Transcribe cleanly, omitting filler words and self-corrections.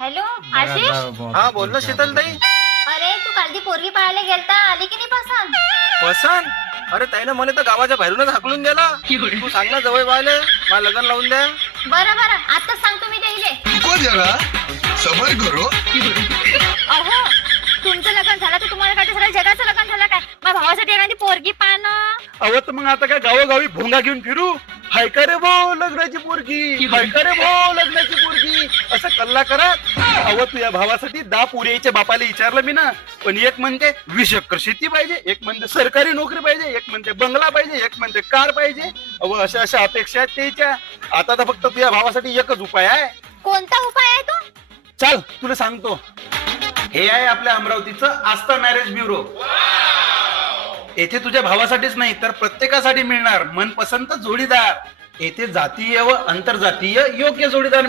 Hello Ashish. हा बोल ना शीतल ताई. अरे तू काल ती पोरगी पाहायला गेलता, आली की नाही पसंत? पसंत? अरे ताईनं मला तर गावाच्या बाहेरूनच हाकलून गेला. तू सांग ना जवळ पाहिले मला लग्न लावून द्या. बरं बरं आताच सांगतो मी त्याइले. रुको जरा सबर करो. अहो तुमचं लग्न झालं तर तुम्हाला काय सगळ्या जगाचं लग्न झालं काय? माझ्या भावासाठी एखादी पोरगी पाहणं. अहो तर मग आता काय गावोगावी भोंगा घेऊन फिरू? हाय का रे भो लग्नाची पोरगी, हाय का रे भो लग्नाची पोरगी, असं कल्ला करत. अहो तुझ्या भावासाठी 10 पुऱ्याच्या बापाला विचारलं मी ना, पण एक म्हणते 20 एकर शेती पाहिजे, एक म्हणते सरकारी नोकरी पाहिजे, एक म्हणते बंगला पाहिजे, एक म्हणते कार पाहिजे. अहो अशा अशा अपेक्षा आहेत त्याच्या. आता तर फक्त तुझ्या भावासाठी एकच उपाय आहे. कोणता उपाय आहे तो? चल तुला सांगतो. हे आहे आपल्या अमरावतीचं आस्था मॅरेज ब्युरो. येथे तुझ्या भावासाठीच नाही तर प्रत्येकासाठी मिळणार मनपसंत जोडीदार. येथे जातीय व आंतरजातीय योग्य जोडीदार